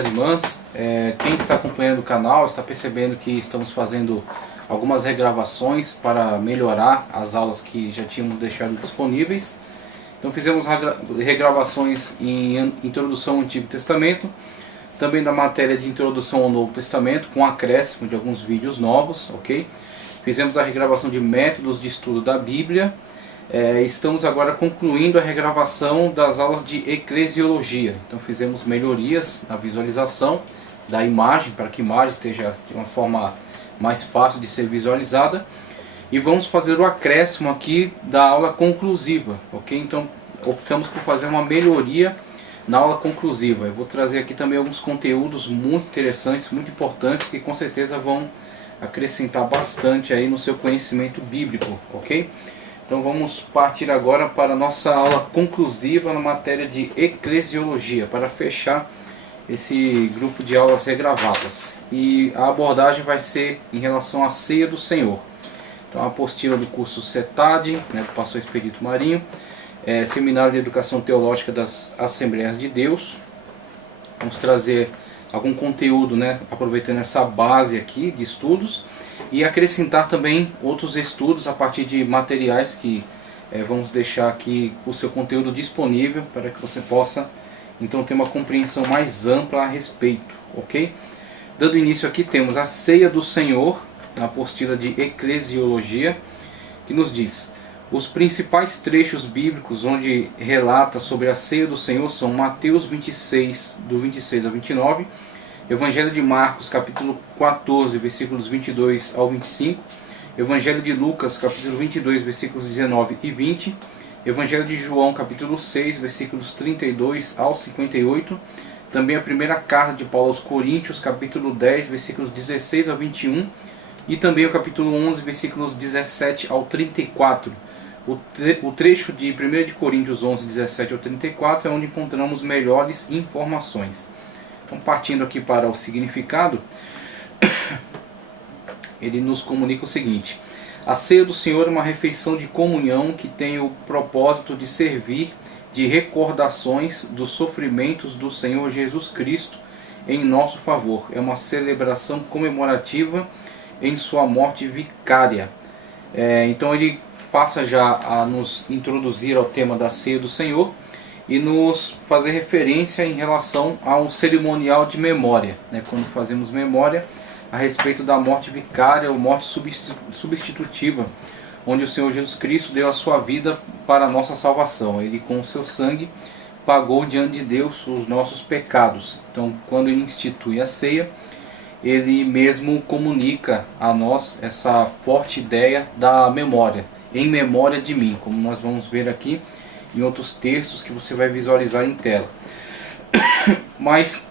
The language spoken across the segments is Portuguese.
as irmãs. Quem está acompanhando o canal está percebendo que estamos fazendo algumas regravações para melhorar as aulas que já tínhamos deixado disponíveis. Então fizemos regravações em Introdução ao Antigo Testamento, também da matéria de Introdução ao Novo Testamento, com acréscimo de alguns vídeos novos, ok? Fizemos a regravação de métodos de estudo da Bíblia. Estamos agora concluindo a regravação das aulas de Eclesiologia. Então fizemos melhorias na visualização da imagem, para que a imagem esteja de uma forma mais fácil de ser visualizada. E vamos fazer o acréscimo aqui da aula conclusiva, ok? Então optamos por fazer uma melhoria na aula conclusiva. Eu vou trazer aqui também alguns conteúdos muito interessantes, muito importantes, que com certeza vão acrescentar bastante aí no seu conhecimento bíblico, ok? Então vamos partir agora para a nossa aula conclusiva na matéria de Eclesiologia, para fechar esse grupo de aulas regravadas. E a abordagem vai ser em relação à Ceia do Senhor. Então a apostila do curso CETAD, do Pastor Expedito Marinho, Seminário de Educação Teológica das Assembleias de Deus. Vamos trazer algum conteúdo, aproveitando essa base aqui de estudos, e acrescentar também outros estudos a partir de materiais que vamos deixar aqui o seu conteúdo disponível para que você possa então ter uma compreensão mais ampla a respeito, ok? Dando início aqui temos a Ceia do Senhor, na apostila de Eclesiologia, que nos diz: os principais trechos bíblicos onde relata sobre a Ceia do Senhor são Mateus 26, do 26 ao 29, Evangelho de Marcos, capítulo 14, versículos 22 ao 25, Evangelho de Lucas, capítulo 22, versículos 19 e 20, Evangelho de João, capítulo 6, versículos 32 ao 58, também a primeira carta de Paulo aos Coríntios, capítulo 10, versículos 16 ao 21, e também o capítulo 11, versículos 17 ao 34. O trecho de 1 de Coríntios 11, 17 ao 34 é onde encontramos melhores informações. Então, partindo aqui para o significado, ele nos comunica o seguinte: a Ceia do Senhor é uma refeição de comunhão que tem o propósito de servir de recordações dos sofrimentos do Senhor Jesus Cristo em nosso favor. É uma celebração comemorativa em sua morte vicária. Então ele passa já a nos introduzir ao tema da Ceia do Senhor e nos fazer referência em relação ao cerimonial de memória, quando fazemos memória a respeito da morte vicária ou morte substitutiva, onde o Senhor Jesus Cristo deu a sua vida para a nossa salvação. Ele com o seu sangue pagou diante de Deus os nossos pecados. Então quando ele institui a ceia, ele mesmo comunica a nós essa forte ideia da memória, em memória de mim, como nós vamos ver aqui em outros textos que você vai visualizar em tela. Mas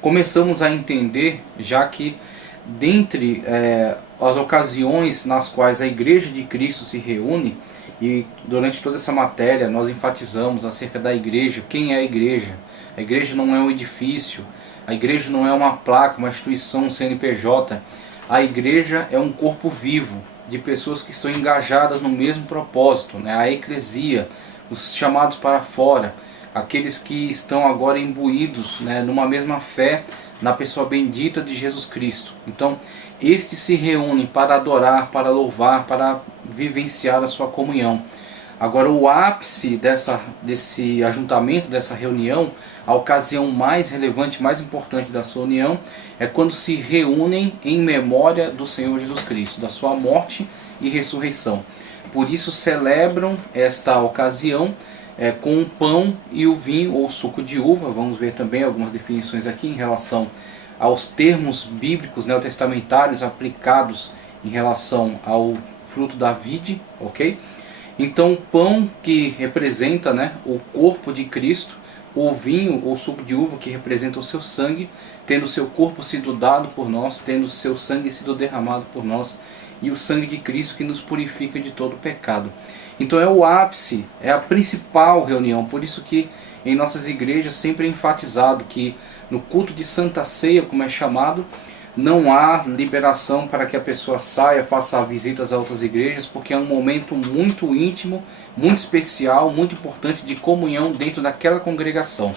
começamos a entender, já que dentre as ocasiões nas quais a Igreja de Cristo se reúne, e durante toda essa matéria nós enfatizamos acerca da igreja. Quem é a igreja? A igreja não é um edifício, a igreja não é uma placa, uma instituição, um CNPJ. A igreja é um corpo vivo de pessoas que estão engajadas no mesmo propósito, a eclesia, os chamados para fora, aqueles que estão agora imbuídos numa mesma fé na pessoa bendita de Jesus Cristo. Então estes se reúnem para adorar, para louvar, para vivenciar a sua comunhão. Agora o ápice desse ajuntamento, dessa reunião, a ocasião mais relevante, mais importante da sua união, é quando se reúnem em memória do Senhor Jesus Cristo, da sua morte e ressurreição. Por isso celebram esta ocasião com o pão e o vinho ou suco de uva. Vamos ver também algumas definições aqui em relação aos termos bíblicos neotestamentários aplicados em relação ao fruto da vide, ok? Então o pão que representa o corpo de Cristo, o vinho ou suco de uva que representa o seu sangue, tendo o seu corpo sido dado por nós, tendo o seu sangue sido derramado por nós, e o sangue de Cristo que nos purifica de todo pecado. Então é o ápice, é a principal reunião. Por isso que em nossas igrejas sempre é enfatizado que no culto de Santa Ceia, como é chamado, não há liberação para que a pessoa saia, faça visitas a outras igrejas, porque é um momento muito íntimo, muito especial, muito importante de comunhão dentro daquela congregação.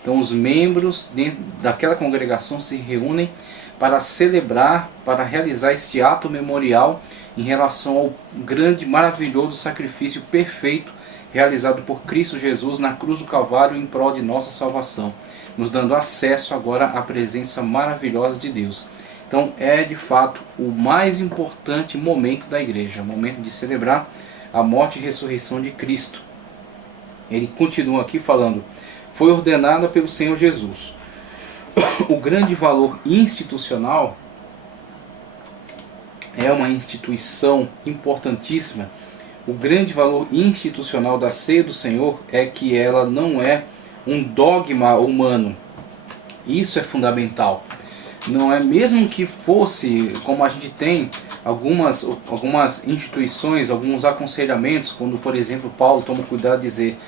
Então os membros dentro daquela congregação se reúnem para celebrar, para realizar este ato memorial em relação ao grande, maravilhoso sacrifício perfeito realizado por Cristo Jesus na cruz do Calvário em prol de nossa salvação, nos dando acesso agora à presença maravilhosa de Deus. Então é de fato o mais importante momento da igreja, o momento de celebrar a morte e ressurreição de Cristo. Ele continua aqui falando: foi ordenada pelo Senhor Jesus. O grande valor institucional é uma instituição importantíssima. O grande valor institucional da ceia do Senhor é que ela não é um dogma humano. Isso é fundamental. Não é, mesmo que fosse, como a gente tem algumas instituições, alguns aconselhamentos, quando por exemplo Paulo toma cuidado de dizer,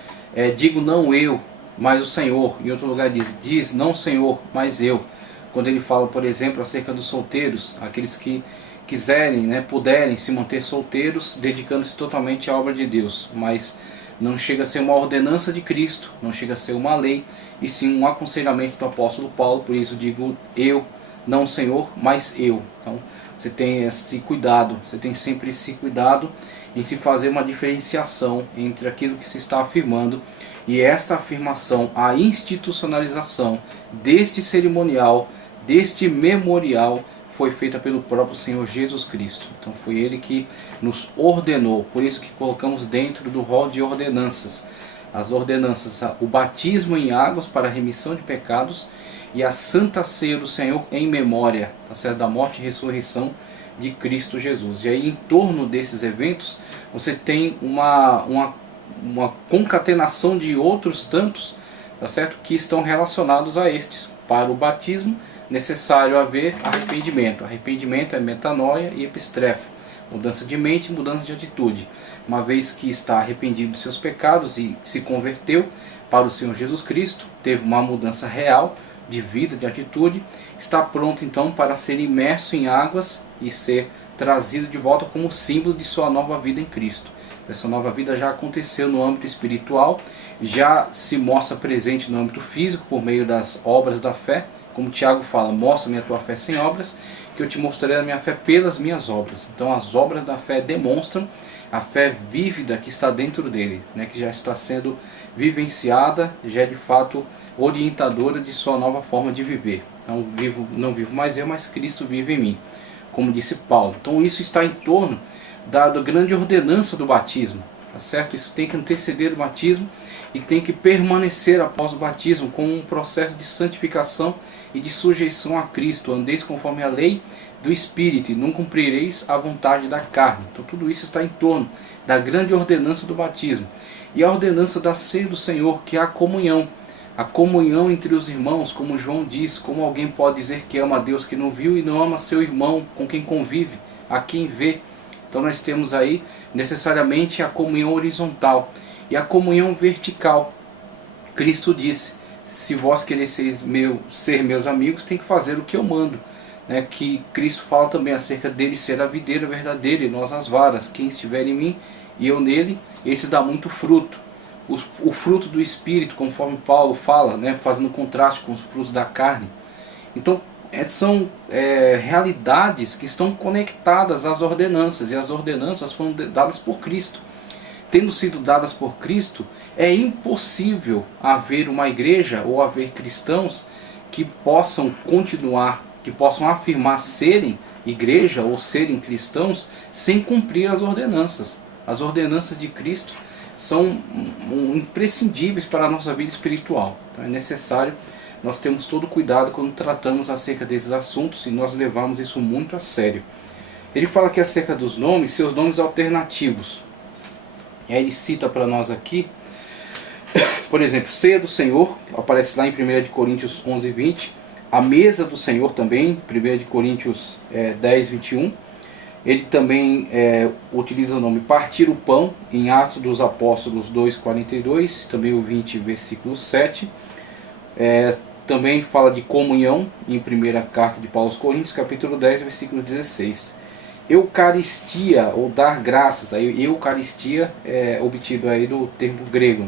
digo não eu, mas o Senhor. Em outro lugar diz não Senhor, mas eu. Quando ele fala, por exemplo, acerca dos solteiros, aqueles que quiserem, puderem se manter solteiros, dedicando-se totalmente à obra de Deus, mas não chega a ser uma ordenança de Cristo, não chega a ser uma lei, e sim um aconselhamento do apóstolo Paulo. Por isso digo eu, não Senhor, mas eu. Então você tem esse cuidado, você tem sempre esse cuidado em se fazer uma diferenciação entre aquilo que se está afirmando, e esta afirmação, a institucionalização deste cerimonial, deste memorial, foi feita pelo próprio Senhor Jesus Cristo. Então foi Ele que nos ordenou, por isso que colocamos dentro do rol de ordenanças. As ordenanças, o batismo em águas para a remissão de pecados e a Santa Ceia do Senhor em memória, tá certo? Da morte e ressurreição de Cristo Jesus. E aí em torno desses eventos você tem uma concatenação de outros tantos, tá certo? Que estão relacionados a estes. Para o batismo necessário haver arrependimento. Arrependimento é metanoia e epistrefo, mudança de mente e mudança de atitude. Uma vez que está arrependido dos seus pecados e se converteu para o Senhor Jesus Cristo, teve uma mudança real de vida, de atitude, está pronto então para ser imerso em águas e ser trazido de volta como símbolo de sua nova vida em Cristo. Essa nova vida já aconteceu no âmbito espiritual, já se mostra presente no âmbito físico por meio das obras da fé, como Tiago fala: mostra-me a tua fé sem obras, que eu te mostrarei a minha fé pelas minhas obras. Então as obras da fé demonstram a fé vívida que está dentro dele, que já está sendo vivenciada, já é de fato orientadora de sua nova forma de viver. Então não vivo mais eu, mas Cristo vive em mim, como disse Paulo. Então isso está em torno da grande ordenança do batismo, tá certo? Isso tem que anteceder o batismo e tem que permanecer após o batismo com um processo de santificação e de sujeição a Cristo. Andeis conforme a lei do Espírito e não cumprireis a vontade da carne. Então tudo isso está em torno da grande ordenança do batismo. E a ordenança da ceia do Senhor, que é a comunhão entre os irmãos, como João diz. Como alguém pode dizer que ama a Deus que não viu e não ama seu irmão com quem convive, a quem vê? Então nós temos aí necessariamente a comunhão horizontal e a comunhão vertical. Cristo disse: se vós quereis ser meus amigos, tem que fazer o que eu mando. Que Cristo fala também acerca dele ser a videira verdadeira e nós as varas. Quem estiver em mim e eu nele, esse dá muito fruto. O fruto do Espírito, conforme Paulo fala, fazendo contraste com os frutos da carne. Então são realidades que estão conectadas às ordenanças, e as ordenanças foram dadas por Cristo. Tendo sido dadas por Cristo, é impossível haver uma igreja ou haver cristãos que possam continuar, que possam afirmar serem igreja ou serem cristãos sem cumprir as ordenanças. As ordenanças de Cristo são imprescindíveis para a nossa vida espiritual. Então é necessário nós termos todo cuidado quando tratamos acerca desses assuntos, e nós levamos isso muito a sério. Ele fala aqui acerca dos nomes, seus nomes alternativos. E aí ele cita para nós aqui, por exemplo, ceia do Senhor, aparece lá em 1 Coríntios 11, 20. A mesa do Senhor também, 1 Coríntios 10, 21. Ele também utiliza o nome partir o pão, em Atos dos Apóstolos 2, 42, também o 20, versículo 7. Também fala de comunhão, em primeira carta de Paulo aos Coríntios, capítulo 10, versículo 16. Eucaristia, ou dar graças. A Eucaristia é obtido aí do termo grego,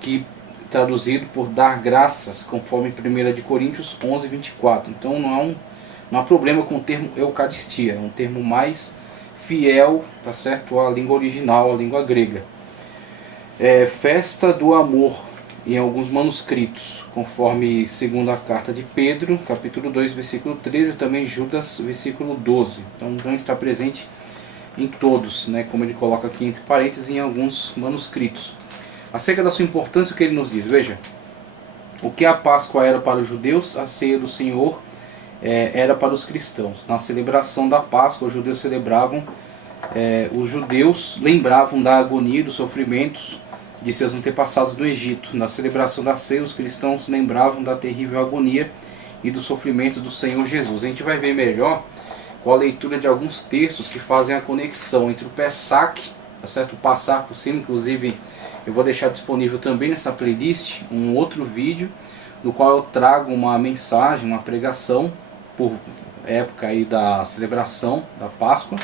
que traduzido por dar graças, conforme 1 de Coríntios 11, 24. Então não há problema com o termo Eucaristia, é um termo mais fiel, tá certo, à língua original, à língua grega. Festa do amor, em alguns manuscritos, conforme segunda carta de Pedro, capítulo 2, versículo 13, também Judas, versículo 12. Então não está presente em todos, né, como ele coloca aqui entre parênteses em alguns manuscritos. Acerca da sua importância, o que ele nos diz? Veja, o que a Páscoa era para os judeus, a ceia do Senhor era para os cristãos. Na celebração da Páscoa, os judeus lembravam da agonia e dos sofrimentos de seus antepassados no Egito. Na celebração da ceia, os cristãos lembravam da terrível agonia e do sofrimento do Senhor Jesus. A gente vai ver melhor com a leitura de alguns textos que fazem a conexão entre o Pesach, tá certo? O passar por cima, inclusive eu vou deixar disponível também nessa playlist um outro vídeo no qual eu trago uma mensagem, uma pregação por época aí da celebração da Páscoa,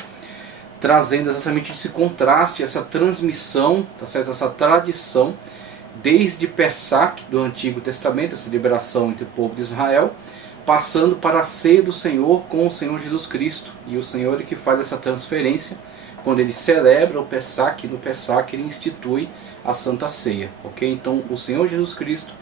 trazendo exatamente esse contraste, essa transmissão, tá certo? Essa tradição desde Pesach do Antigo Testamento, a celebração entre o povo de Israel, passando para a ceia do Senhor com o Senhor Jesus Cristo. E o Senhor é que faz essa transferência quando ele celebra o Pesach, e no Pesach ele institui a Santa Ceia, ok? Então o Senhor Jesus Cristo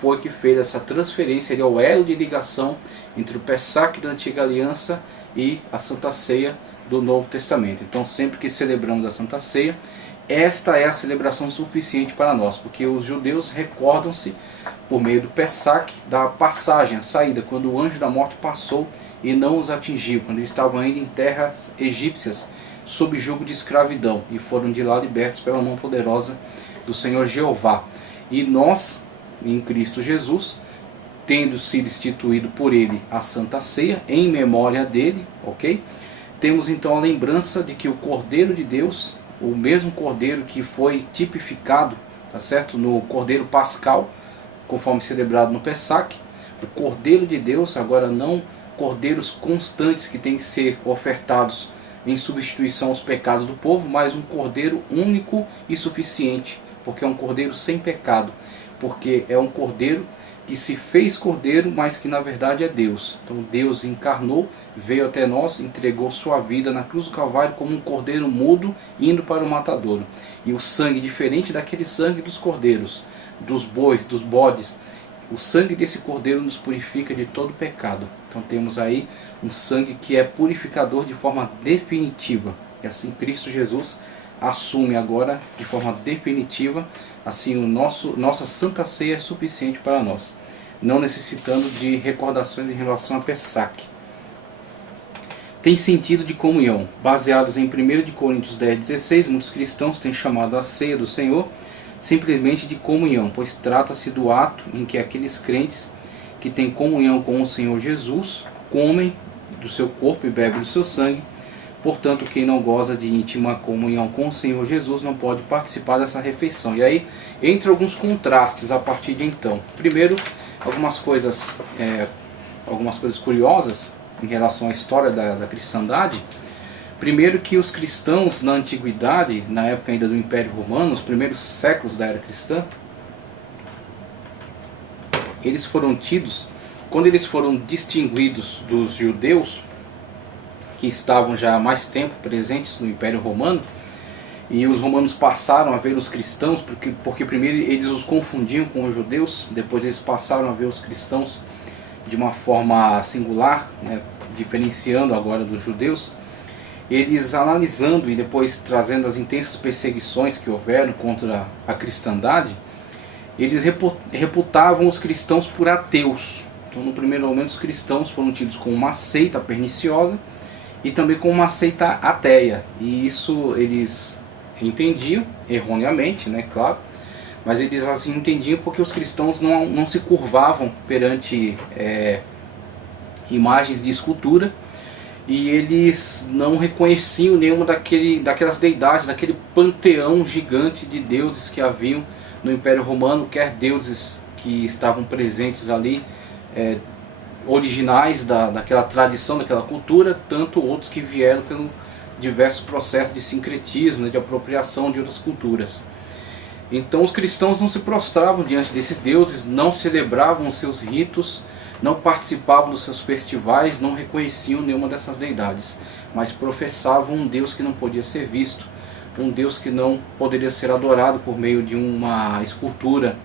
foi que fez essa transferência, ele é o elo de ligação entre o Pesach da Antiga Aliança e a Santa Ceia do Novo Testamento. Então sempre que celebramos a Santa Ceia, esta é a celebração suficiente para nós, porque os judeus recordam-se por meio do Pesach da passagem, a saída, quando o anjo da morte passou e não os atingiu, quando eles estavam ainda em terras egípcias sob jugo de escravidão e foram de lá libertos pela mão poderosa do Senhor Jeová. E nós, em Cristo Jesus, tendo sido instituído por ele a Santa Ceia, em memória dele, ok? Temos então a lembrança de que o Cordeiro de Deus, o mesmo Cordeiro que foi tipificado, tá certo, no Cordeiro Pascal, conforme celebrado no Pesach, o Cordeiro de Deus, agora não cordeiros constantes que têm que ser ofertados em substituição aos pecados do povo, mas um cordeiro único e suficiente, porque é um cordeiro sem pecado, porque é um cordeiro que se fez cordeiro, mas que na verdade é Deus. Então Deus encarnou, veio até nós, entregou sua vida na cruz do Calvário como um cordeiro mudo indo para o matadouro. E o sangue, diferente daquele sangue dos cordeiros, dos bois, dos bodes, o sangue desse cordeiro nos purifica de todo pecado. Então temos aí um sangue que é purificador de forma definitiva. E assim Cristo Jesus assume agora de forma definitiva, assim nossa Santa Ceia é suficiente para nós, não necessitando de recordações em relação a Pesach. Tem sentido de comunhão. Baseados em 1 de Coríntios 10,16, muitos cristãos têm chamado a ceia do Senhor simplesmente de comunhão, pois trata-se do ato em que aqueles crentes que têm comunhão com o Senhor Jesus comem do seu corpo e bebem do seu sangue. Portanto, quem não goza de íntima comunhão com o Senhor Jesus não pode participar dessa refeição. E aí, entre alguns contrastes a partir de então. Primeiro, algumas coisas curiosas em relação à história da cristandade. Primeiro que os cristãos na antiguidade, na época ainda do Império Romano, os primeiros séculos da era cristã, eles foram tidos, quando eles foram distinguidos dos judeus, que estavam já há mais tempo presentes no Império Romano, e os romanos passaram a ver os cristãos, porque primeiro eles os confundiam com os judeus, depois eles passaram a ver os cristãos de uma forma singular, né, diferenciando agora dos judeus. Eles analisando e depois trazendo as intensas perseguições que houveram contra a cristandade, eles reputavam os cristãos por ateus. Então no primeiro momento os cristãos foram tidos como uma seita perniciosa e também como uma seita ateia. E isso eles entendiam, erroneamente, né, claro, mas eles assim entendiam porque os cristãos não se curvavam perante imagens de escultura, e eles não reconheciam nenhuma daquelas deidades, daquele panteão gigante de deuses que haviam no Império Romano, quer deuses que estavam presentes ali, originais daquela tradição, daquela cultura, tanto outros que vieram pelo diversos processos de sincretismo, de apropriação de outras culturas. Então os cristãos não se prostravam diante desses deuses, não celebravam os seus ritos, não participavam dos seus festivais, não reconheciam nenhuma dessas deidades, mas professavam um Deus que não podia ser visto, um Deus que não poderia ser adorado por meio de uma escultura.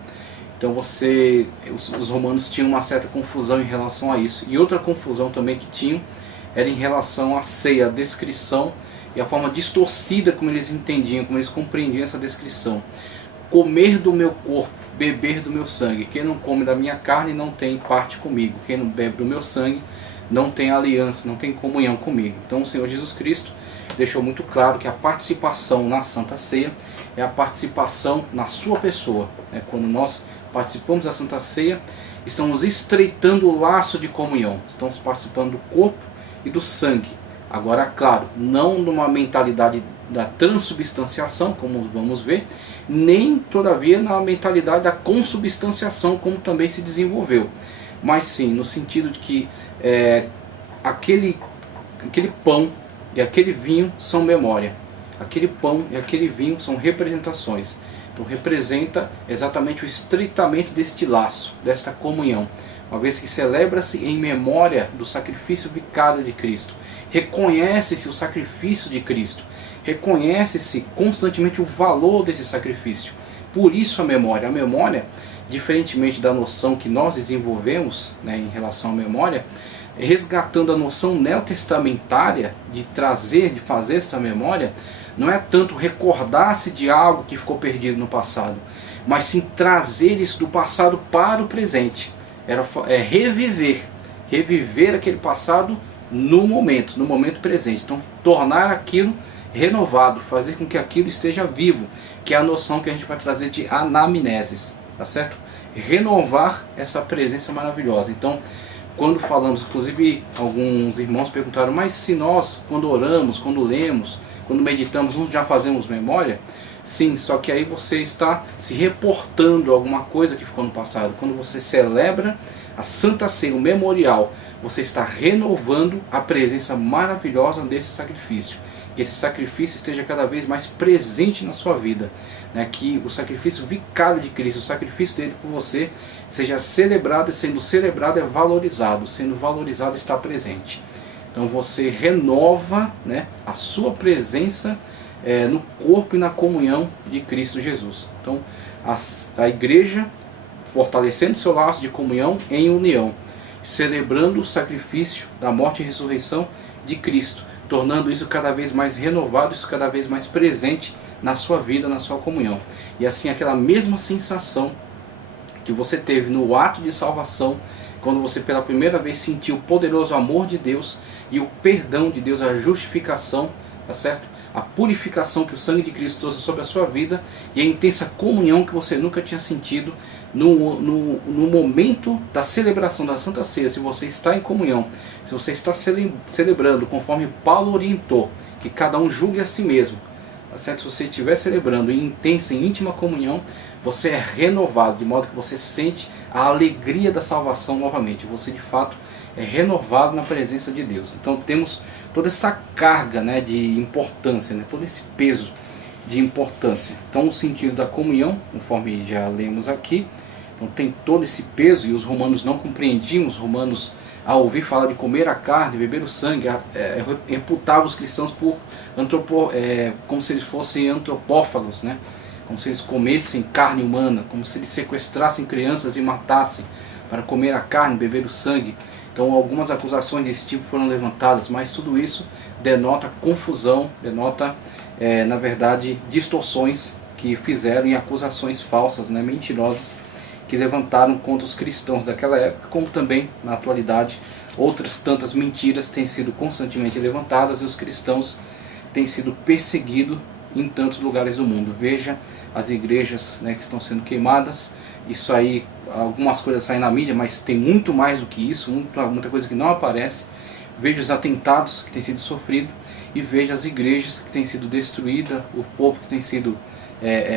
Então os romanos tinham uma certa confusão em relação a isso. E outra confusão também que tinham era em relação à ceia, a descrição e a forma distorcida como eles entendiam, como eles compreendiam essa descrição. Comer do meu corpo, beber do meu sangue. Quem não come da minha carne não tem parte comigo. Quem não bebe do meu sangue não tem aliança, não tem comunhão comigo. Então o Senhor Jesus Cristo deixou muito claro que a participação na Santa Ceia é a participação na sua pessoa. Quando nós participamos da Santa Ceia, estamos estreitando o laço de comunhão. Estamos participando do corpo e do sangue. Agora, claro, não numa mentalidade da transubstanciação, como vamos ver, nem, todavia, na mentalidade da consubstanciação, como também se desenvolveu. Mas sim, no sentido de que aquele pão e aquele vinho são memória. Aquele pão e aquele vinho são representações. Então representa exatamente o estreitamento deste laço, desta comunhão. Uma vez que celebra-se em memória do sacrifício vicário de Cristo. Reconhece-se o sacrifício de Cristo. Reconhece-se constantemente o valor desse sacrifício. Por isso a memória. A memória, diferentemente da noção que nós desenvolvemos, em relação à memória, resgatando a noção neotestamentária de trazer, de fazer essa memória, não é tanto recordar-se de algo que ficou perdido no passado, mas sim trazer isso do passado para o presente. É reviver aquele passado no momento presente. Então tornar aquilo renovado, fazer com que aquilo esteja vivo, que é a noção que a gente vai trazer de anamnesis, tá certo? Renovar essa presença maravilhosa. Então, quando falamos, inclusive alguns irmãos perguntaram, mas se nós, quando oramos, quando lemos, quando meditamos, não já fazemos memória? Sim, só que aí você está se reportando a alguma coisa que ficou no passado. Quando você celebra a Santa Ceia, o memorial, você está renovando a presença maravilhosa desse sacrifício. Que esse sacrifício esteja cada vez mais presente na sua vida. Que o sacrifício vicário de Cristo, o sacrifício dele por você, seja celebrado, e sendo celebrado é valorizado, sendo valorizado está presente. Então você renova a sua presença no corpo e na comunhão de Cristo Jesus. Então a igreja fortalecendo seu laço de comunhão em união, celebrando o sacrifício da morte e ressurreição de Cristo, tornando isso cada vez mais renovado, isso cada vez mais presente na sua vida, na sua comunhão. E assim aquela mesma sensação que você teve no ato de salvação, quando você pela primeira vez sentiu o poderoso amor de Deus e o perdão de Deus, a justificação, tá certo? A purificação que o sangue de Cristo trouxe sobre a sua vida e a intensa comunhão que você nunca tinha sentido no momento da celebração da Santa Ceia. Se você está em comunhão, se você está celebrando conforme Paulo orientou, que cada um julgue a si mesmo, tá certo? Se você estiver celebrando em intensa e íntima comunhão, você é renovado, de modo que você sente a alegria da salvação novamente. Você de fato é renovado na presença de Deus. Então temos toda essa carga de importância, todo esse peso de importância. Então o sentido da comunhão, conforme já lemos aqui, então tem todo esse peso, e os romanos não compreendiam. Os romanos, ao ouvir falar de comer a carne, beber o sangue, reputavam os cristãos como se eles fossem antropófagos, como se eles comessem carne humana, como se eles sequestrassem crianças e matassem para comer a carne, beber o sangue. Então algumas acusações desse tipo foram levantadas, mas tudo isso denota confusão, denota, na verdade, distorções que fizeram e acusações falsas, mentirosas, que levantaram contra os cristãos daquela época, como também, na atualidade, outras tantas mentiras têm sido constantemente levantadas e os cristãos têm sido perseguidos em tantos lugares do mundo. Veja as igrejas que estão sendo queimadas. Isso aí, algumas coisas saem na mídia, mas tem muito mais do que isso, muita coisa que não aparece. Veja os atentados que têm sido sofridos e veja as igrejas que têm sido destruídas, o povo que tem sido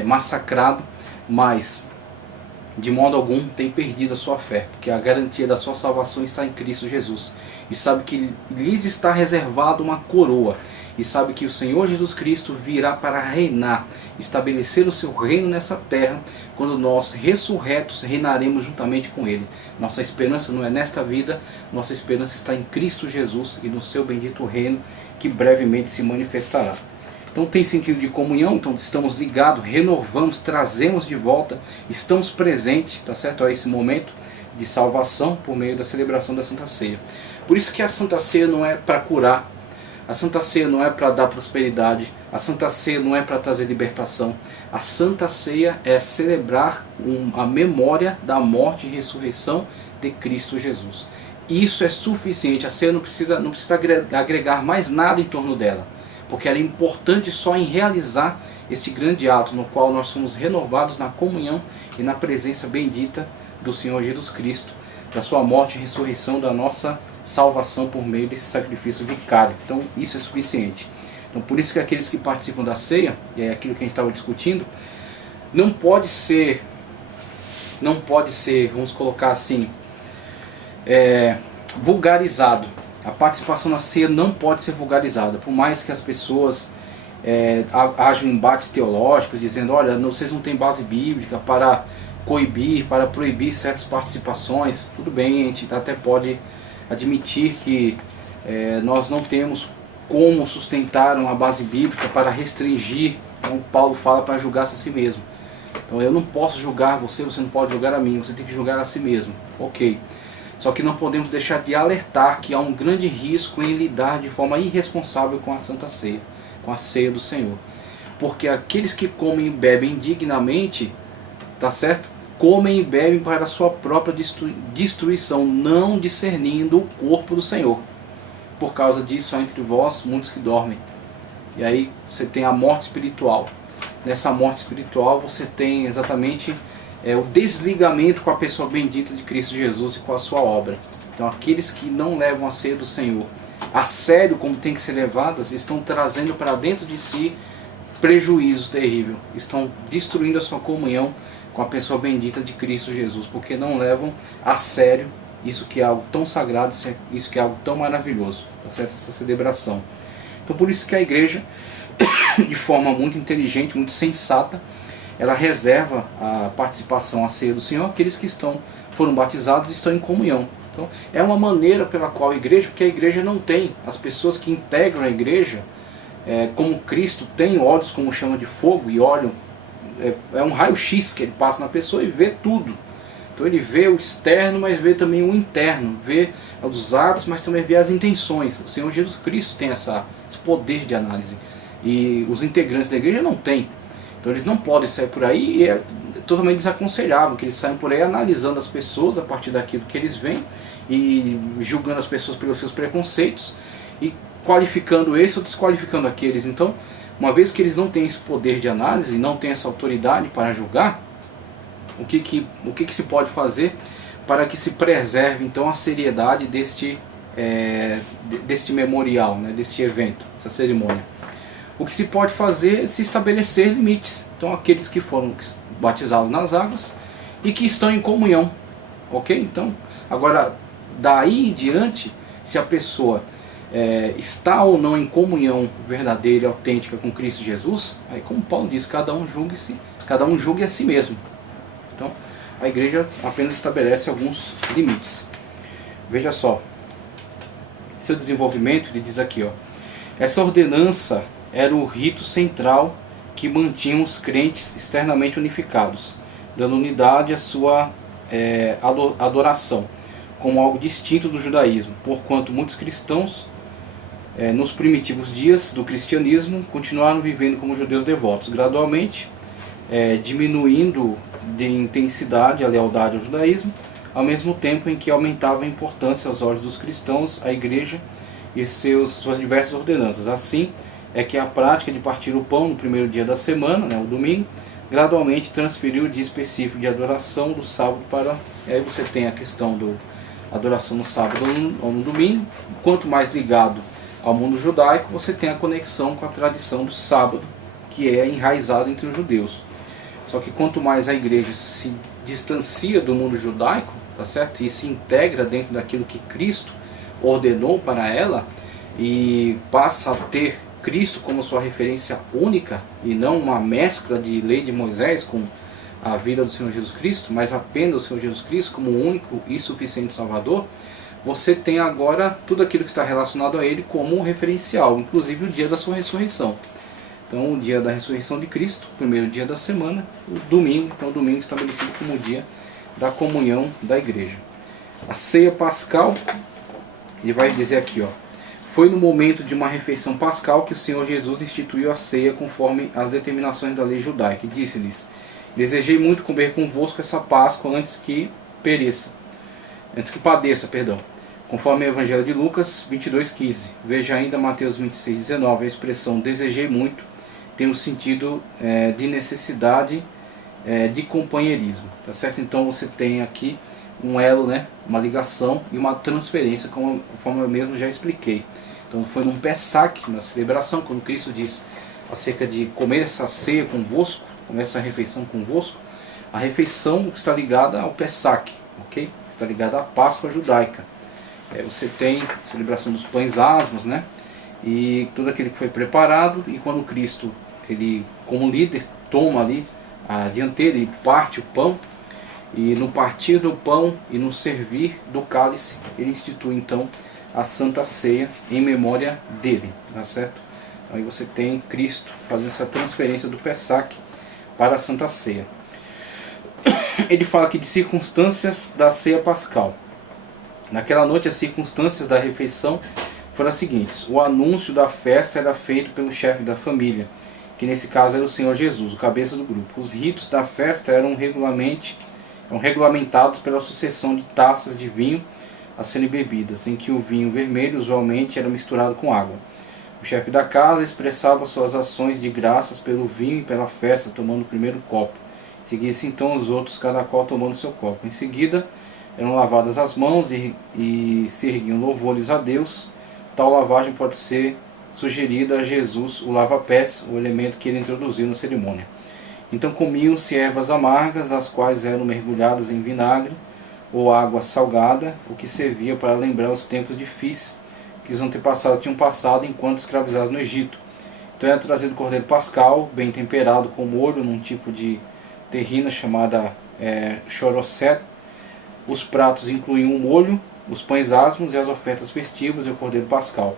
massacrado, mas de modo algum tem perdido a sua fé, porque a garantia da sua salvação está em Cristo Jesus, e sabe que lhes está reservado uma coroa. e sabe que o Senhor Jesus Cristo virá para reinar, estabelecer o seu reino nessa terra, quando nós ressurretos reinaremos juntamente com Ele. Nossa esperança não é nesta vida, nossa esperança está em Cristo Jesus e no seu bendito reino, que brevemente se manifestará. Então tem sentido de comunhão, então estamos ligados, renovamos, trazemos de volta, estamos presentes, tá certo? A esse momento de salvação por meio da celebração da Santa Ceia. Por isso que a Santa Ceia não é para curar, a Santa Ceia não é para dar prosperidade, a Santa Ceia não é para trazer libertação. A Santa Ceia é celebrar a memória da morte e ressurreição de Cristo Jesus. Isso é suficiente, a ceia não precisa agregar mais nada em torno dela, porque ela é importante só em realizar este grande ato no qual nós somos renovados na comunhão e na presença bendita do Senhor Jesus Cristo, da sua morte e ressurreição, da nossa salvação por meio desse sacrifício vicário. Então isso é suficiente. Então por isso que aqueles que participam da ceia, e é aquilo que a gente estava discutindo, não pode ser, vamos colocar assim, vulgarizado. A participação na ceia não pode ser vulgarizada, por mais que as pessoas hajam embates teológicos, dizendo, olha, vocês não têm base bíblica para coibir, para proibir certas participações. Tudo bem, a gente até pode admitir que nós não temos como sustentar uma base bíblica para restringir. Então Paulo fala para julgar-se a si mesmo. Então eu não posso julgar você, você não pode julgar a mim, você tem que julgar a si mesmo. Ok. Só que não podemos deixar de alertar que há um grande risco em lidar de forma irresponsável com a Santa Ceia, com a ceia do Senhor. Porque aqueles que comem e bebem indignamente, tá certo? Comem e bebem para a sua própria destruição, não discernindo o corpo do Senhor. Por causa disso há entre vós muitos que dormem. E aí você tem a morte espiritual. Nessa morte espiritual você tem exatamente o desligamento com a pessoa bendita de Cristo Jesus e com a sua obra. Então aqueles que não levam a ceia do Senhor a sério como tem que ser levadas, estão trazendo para dentro de si prejuízo terrível. Estão destruindo a sua comunhão com a pessoa bendita de Cristo Jesus, porque não levam a sério isso que é algo tão sagrado, isso que é algo tão maravilhoso, tá certo? Essa celebração. Então por isso que a igreja, de forma muito inteligente, muito sensata, ela reserva a participação à ceia do Senhor àqueles que foram batizados e estão em comunhão. Então é uma maneira pela qual a igreja, porque a igreja não tem, as pessoas que integram a igreja, como Cristo tem olhos como chama de fogo e olham, é um raio-x que ele passa na pessoa e vê tudo. Então ele vê o externo, mas vê também o interno, vê os atos, mas também vê as intenções. O Senhor Jesus Cristo tem esse poder de análise, e os integrantes da igreja não têm. Então eles não podem sair por aí, e é totalmente desaconselhável que eles saiam por aí analisando as pessoas a partir daquilo que eles veem e julgando as pessoas pelos seus preconceitos e qualificando esse ou desqualificando aqueles. Então, uma vez que eles não têm esse poder de análise, não têm essa autoridade para julgar, o que se pode fazer para que se preserve então a seriedade deste memorial, né, deste evento, essa cerimônia? O que se pode fazer é se estabelecer limites. Então aqueles que foram batizados nas águas e que estão em comunhão, ok? Então, agora daí em diante, se a pessoa está ou não em comunhão verdadeira e autêntica com Cristo Jesus, aí como Paulo diz, cada um julgue a si mesmo. Então a igreja apenas estabelece alguns limites. Veja só, seu desenvolvimento, ele diz aqui, ó, essa ordenança era o rito central que mantinha os crentes externamente unificados, dando unidade à sua adoração, como algo distinto do judaísmo, porquanto muitos cristãos, nos primitivos dias do cristianismo, continuaram vivendo como judeus devotos, gradualmente diminuindo de intensidade a lealdade ao judaísmo, ao mesmo tempo em que aumentava a importância aos olhos dos cristãos, a igreja e suas diversas ordenanças. Assim é que a prática de partir o pão no primeiro dia da semana, né, o domingo, gradualmente transferiu o dia específico de adoração do sábado para... Aí você tem a questão da adoração no sábado ou no domingo. Quanto mais ligado ao mundo judaico, você tem a conexão com a tradição do sábado, que é enraizada entre os judeus. Só que quanto mais a igreja se distancia do mundo judaico, tá certo? E se integra dentro daquilo que Cristo ordenou para ela, e passa a ter Cristo como sua referência única e não uma mescla de lei de Moisés com a vida do Senhor Jesus Cristo, mas apenas o Senhor Jesus Cristo como o único e suficiente Salvador, você tem agora tudo aquilo que está relacionado a Ele como um referencial, inclusive o dia da sua ressurreição. Então, o dia da ressurreição de Cristo, o primeiro dia da semana, o domingo, então o domingo estabelecido como o dia da comunhão da igreja. A ceia pascal, ele vai dizer aqui, ó, foi no momento de uma refeição pascal que o Senhor Jesus instituiu a ceia conforme as determinações da lei judaica. E disse-lhes: desejei muito comer convosco essa Páscoa antes que padeça, conforme o Evangelho de Lucas 22:15. Veja ainda Mateus 26:19. A expressão desejei muito tem o sentido de necessidade, de companheirismo, tá certo? Então você tem aqui um elo, né, uma ligação e uma transferência, conforme eu mesmo já expliquei. Então foi num Pessac, na celebração, quando Cristo diz acerca de comer essa ceia convosco, comer essa refeição convosco, a refeição está ligada ao Pessac, ok? Está ligada à Páscoa judaica. Você tem a celebração dos pães asmos, né? E tudo aquilo que foi preparado, e quando Cristo, ele como líder, toma ali a dianteira e parte o pão, e no partir do pão e no servir do cálice, ele institui então a Santa Ceia em memória dele, tá certo? Aí você tem Cristo fazendo essa transferência do Pessac para a Santa Ceia. Ele fala aqui de circunstâncias da ceia pascal. Naquela noite as circunstâncias da refeição foram as seguintes: o anúncio da festa era feito pelo chefe da família, que nesse caso era o Senhor Jesus, o cabeça do grupo. Os ritos da festa eram regulamentados pela sucessão de taças de vinho a serem bebidas, em que o vinho vermelho usualmente era misturado com água. O chefe da casa expressava suas ações de graças pelo vinho e pela festa, tomando o primeiro copo. Seguia-se então os outros, cada qual tomando seu copo. Em seguida, eram lavadas as mãos e se erguiam louvores a Deus. Tal lavagem pode ser sugerida a Jesus, o lava-pés, o elemento que ele introduziu na cerimônia. Então comiam-se ervas amargas, as quais eram mergulhadas em vinagre ou água salgada, o que servia para lembrar os tempos difíceis que os antepassados tinham passado enquanto escravizados no Egito. Então era trazido cordeiro pascal, bem temperado com molho, num tipo de terrina chamada chorocet. Os pratos incluíam o molho, os pães asmos e as ofertas festivas e o cordeiro pascal.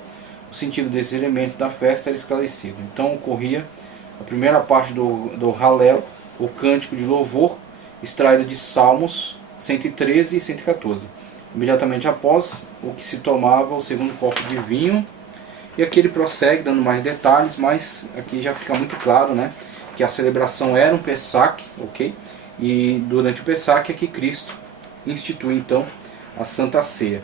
O sentido desses elementos da festa era esclarecido. Então ocorria a primeira parte do Halel, o cântico de louvor, extraído de Salmos 113 e 114. Imediatamente após, o que se tomava o segundo copo de vinho, e aqui ele prossegue dando mais detalhes, mas aqui já fica muito claro, né, que a celebração era um Pessac, ok? E durante o Pessac é que Cristo institui então a Santa Ceia.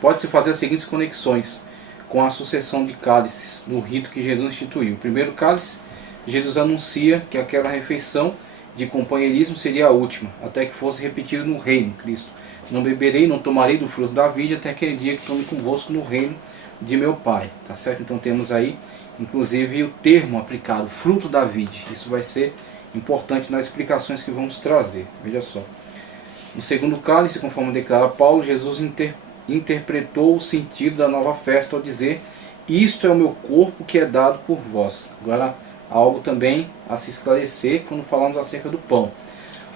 Pode-se fazer as seguintes conexões com a sucessão de cálices no rito que Jesus instituiu. O primeiro cálice, Jesus anuncia que aquela refeição de companheirismo seria a última, até que fosse repetido no reino. Cristo: não beberei, não tomarei do fruto da vide até aquele dia que tome convosco no reino de meu Pai. Tá certo? Então temos aí, inclusive, o termo aplicado, fruto da vide. Isso vai ser importante nas explicações que vamos trazer. Veja só. No segundo cálice, conforme declara Paulo, Jesus interpretou o sentido da nova festa ao dizer: isto é o meu corpo que é dado por vós. Agora, algo também a se esclarecer quando falamos acerca do pão.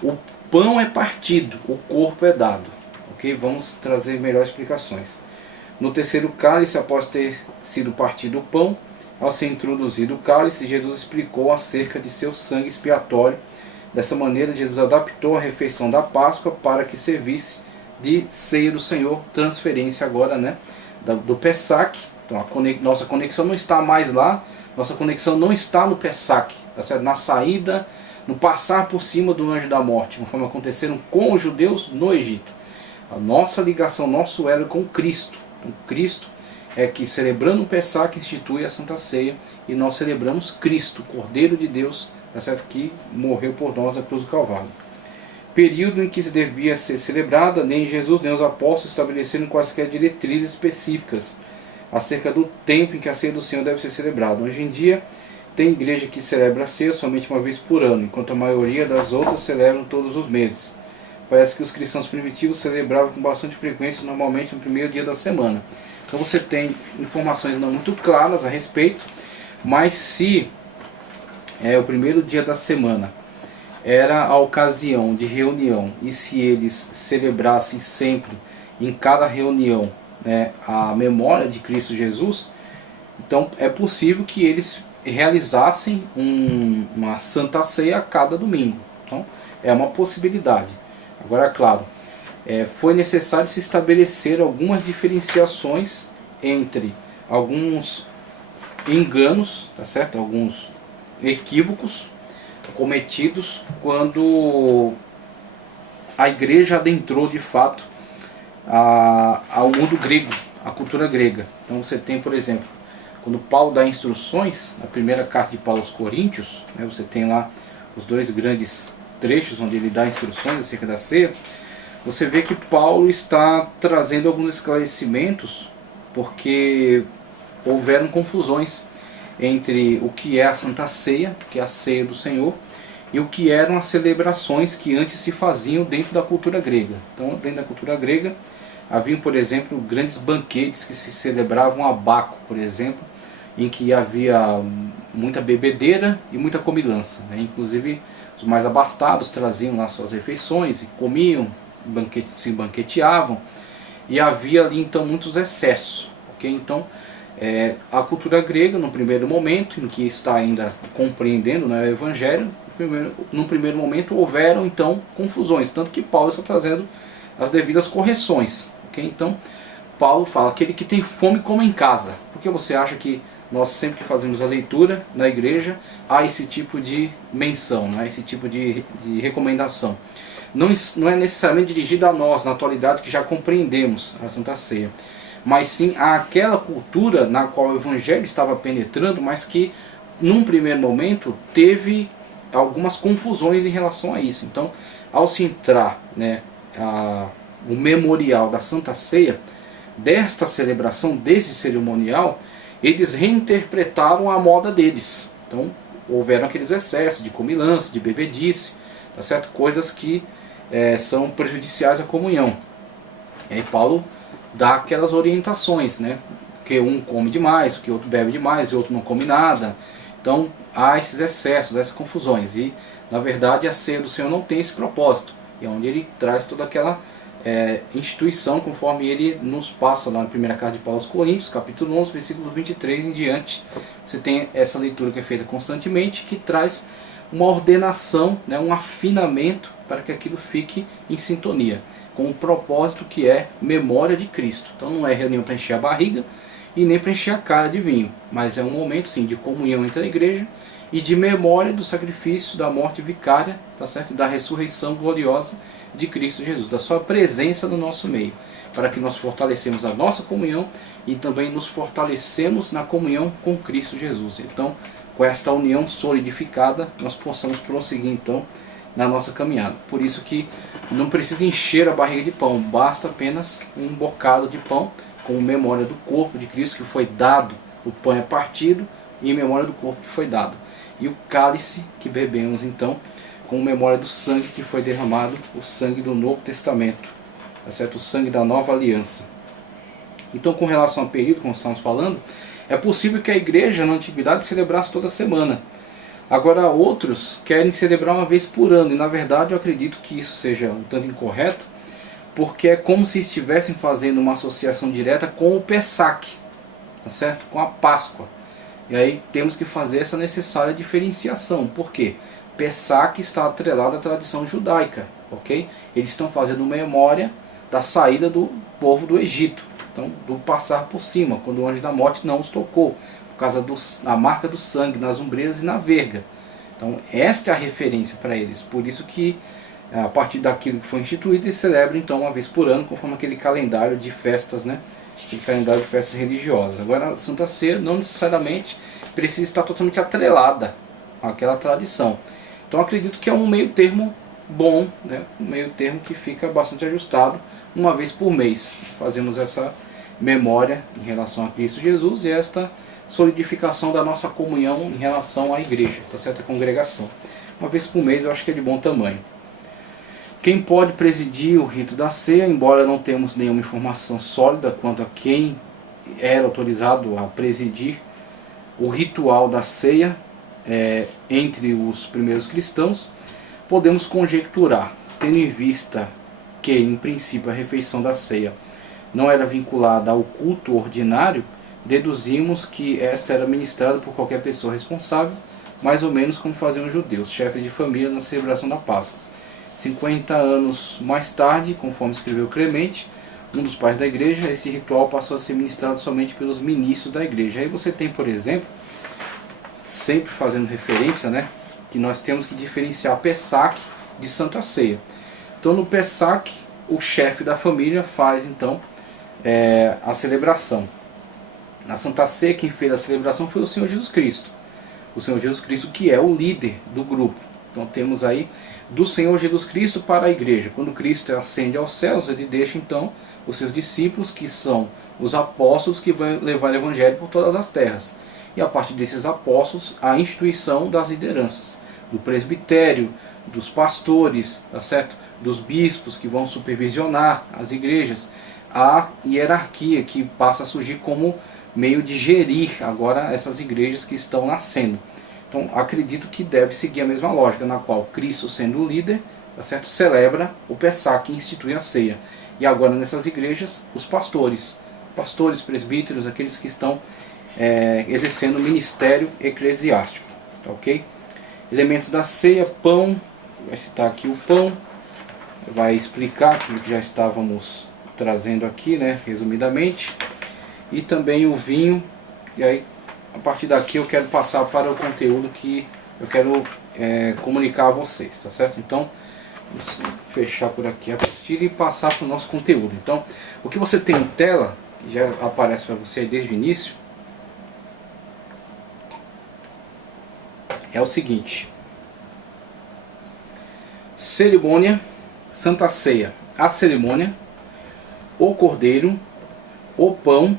O pão é partido, o corpo é dado. Ok? Vamos trazer melhores explicações. No terceiro cálice, após ter sido partido o pão, ao ser introduzido o cálice, Jesus explicou acerca de seu sangue expiatório. Dessa maneira, Jesus adaptou a refeição da Páscoa para que servisse de ceia do Senhor, transferência agora, né, do Pessac. Então nossa conexão não está mais lá, nossa conexão não está no Pessac, tá certo? Na saída, no passar por cima do anjo da morte, conforme aconteceram com os judeus no Egito. A nossa ligação, nosso elo é com Cristo. Então, Cristo é que, celebrando o Pessac, institui a Santa Ceia, e nós celebramos Cristo, Cordeiro de Deus, tá certo? Que morreu por nós na cruz do Calvário. Período em que se devia ser celebrada, nem Jesus nem os apóstolos estabeleceram quaisquer diretrizes específicas acerca do tempo em que a ceia do Senhor deve ser celebrada. Hoje em dia, tem igreja que celebra a ceia somente uma vez por ano, enquanto a maioria das outras celebram todos os meses. Parece que os cristãos primitivos celebravam com bastante frequência, normalmente no primeiro dia da semana. Então você tem informações não muito claras a respeito, mas se o primeiro dia da semana era a ocasião de reunião, e se eles celebrassem sempre, em cada reunião, né, a memória de Cristo Jesus, então é possível que eles realizassem uma Santa Ceia a cada domingo. Então é uma possibilidade. Agora, claro, foi necessário se estabelecer algumas diferenciações entre alguns enganos, tá certo? Alguns equívocos cometidos quando a igreja adentrou de fato ao mundo grego, à cultura grega. Então você tem, por exemplo, quando Paulo dá instruções, na primeira carta de Paulo aos Coríntios, né, você tem lá os dois grandes trechos onde ele dá instruções acerca da ceia. Você vê que Paulo está trazendo alguns esclarecimentos, porque houveram confusões entre o que é a Santa Ceia, que é a ceia do Senhor, e o que eram as celebrações que antes se faziam dentro da cultura grega. Então, dentro da cultura grega, haviam, por exemplo, grandes banquetes que se celebravam a Baco, por exemplo, em que havia muita bebedeira e muita comilança, né? Inclusive, os mais abastados traziam lá suas refeições e comiam, se banqueteavam, e havia ali então muitos excessos. Okay? Então, a cultura grega, no primeiro momento, em que está ainda compreendendo, né, o Evangelho, no primeiro momento houveram então confusões, tanto que Paulo está trazendo as devidas correções. Okay? Então, Paulo fala: aquele que tem fome, come em casa. Por que você acha que nós, sempre que fazemos a leitura na igreja, há esse tipo de menção, né? Esse tipo de recomendação? Não é necessariamente dirigida a nós, na atualidade, que já compreendemos a Santa Ceia, mas sim àquela cultura na qual o Evangelho estava penetrando, mas que, num primeiro momento, teve algumas confusões em relação a isso. Então, ao se entrar, né, o memorial da Santa Ceia, desta celebração, desse cerimonial, eles reinterpretaram a moda deles. Então, houveram aqueles excessos de comilança, de bebedice, tá certo? Coisas que são prejudiciais à comunhão. E aí Paulo dá aquelas orientações, né? Que um come demais, que outro bebe demais, e outro não come nada. Então há esses excessos, essas confusões. E na verdade a ceia do Senhor não tem esse propósito. E é onde ele traz toda aquela instituição, conforme ele nos passa lá na primeira carta de Paulo aos Coríntios, capítulo 11, versículo 23 em diante. Você tem essa leitura que é feita constantemente, que traz uma ordenação, né, um afinamento para que aquilo fique em sintonia com o propósito que é memória de Cristo. Então não é reunião para encher a barriga e nem para encher a cara de vinho, mas é um momento sim de comunhão entre a igreja e de memória do sacrifício, da morte vicária, tá certo? Da ressurreição gloriosa de Cristo Jesus, da sua presença no nosso meio, para que nós fortalecemos a nossa comunhão e também nos fortalecemos na comunhão com Cristo Jesus. Então, com esta união solidificada, nós possamos prosseguir então na nossa caminhada. Por isso que não precisa encher a barriga de pão, basta apenas um bocado de pão com memória do corpo de Cristo que foi dado. O pão é partido em memória do corpo que foi dado. E o cálice que bebemos então com memória do sangue que foi derramado, o sangue do Novo Testamento, tá certo? O sangue da nova aliança. Então, com relação ao período, como estamos falando, é possível que a igreja na antiguidade celebrasse toda semana. Agora outros querem celebrar uma vez por ano, e na verdade eu acredito que isso seja um tanto incorreto, porque é como se estivessem fazendo uma associação direta com o Pessac, tá certo? Com a Páscoa. E aí temos que fazer essa necessária diferenciação. Por quê? Pessac está atrelado à tradição judaica, ok? Eles estão fazendo memória da saída do povo do Egito, então do passar por cima, quando o anjo da morte não os tocou, por causa da marca do sangue nas ombreiras e na verga. Então esta é a referência para eles, por isso que a partir daquilo que foi instituído eles celebram então uma vez por ano, conforme aquele calendário de festas, né? Aquele calendário de festas religiosas. Agora a Santa Ceia não necessariamente precisa estar totalmente atrelada àquela tradição. Então acredito que é um meio termo bom, né? Um meio termo que fica bastante ajustado, uma vez por mês. Fazemos essa memória em relação a Cristo Jesus e esta solidificação da nossa comunhão em relação à igreja, tá certo? A congregação. Uma vez por mês eu acho que é de bom tamanho. Quem pode presidir o rito da ceia, embora não temos nenhuma informação sólida quanto a quem era autorizado a presidir o ritual da ceia entre os primeiros cristãos, podemos conjecturar, tendo em vista que, em princípio, a refeição da ceia não era vinculada ao culto ordinário, deduzimos que esta era ministrada por qualquer pessoa responsável, mais ou menos como faziam os judeus, chefes de família, na celebração da Páscoa. 50 anos mais tarde, conforme escreveu Clemente, um dos pais da igreja, esse ritual passou a ser ministrado somente pelos ministros da igreja. Aí você tem, por exemplo, sempre fazendo referência, né, que nós temos que diferenciar Pessac de Santa Ceia. Então no Pessac, o chefe da família faz então a celebração. Na Santa Ceia, quem fez a celebração foi o Senhor Jesus Cristo. O Senhor Jesus Cristo, que é o líder do grupo. Então temos aí do Senhor Jesus Cristo para a igreja. Quando Cristo ascende aos céus, ele deixa então os seus discípulos, que são os apóstolos, que vão levar o evangelho por todas as terras. E a partir desses apóstolos, a instituição das lideranças, do presbitério, dos pastores, tá certo? Dos bispos, que vão supervisionar as igrejas, a hierarquia que passa a surgir como meio de gerir agora essas igrejas que estão nascendo. Então acredito que deve seguir a mesma lógica, na qual Cristo, sendo o líder, tá certo? Celebra o Pessac, que institui a ceia. E agora nessas igrejas, os pastores, presbíteros, aqueles que estão exercendo o ministério eclesiástico, tá, ok? Elementos da ceia: pão, vai citar aqui o pão, vai explicar aquilo que já estávamos trazendo aqui, né, resumidamente, e também o vinho. E aí, a partir daqui eu quero passar para o conteúdo que eu quero comunicar a vocês, tá certo? Então, vamos fechar por aqui a apostila e passar para o nosso conteúdo. Então, o que você tem em tela, que já aparece para você desde o início, é o seguinte: cerimônia, Santa Ceia, a cerimônia, o cordeiro, o pão,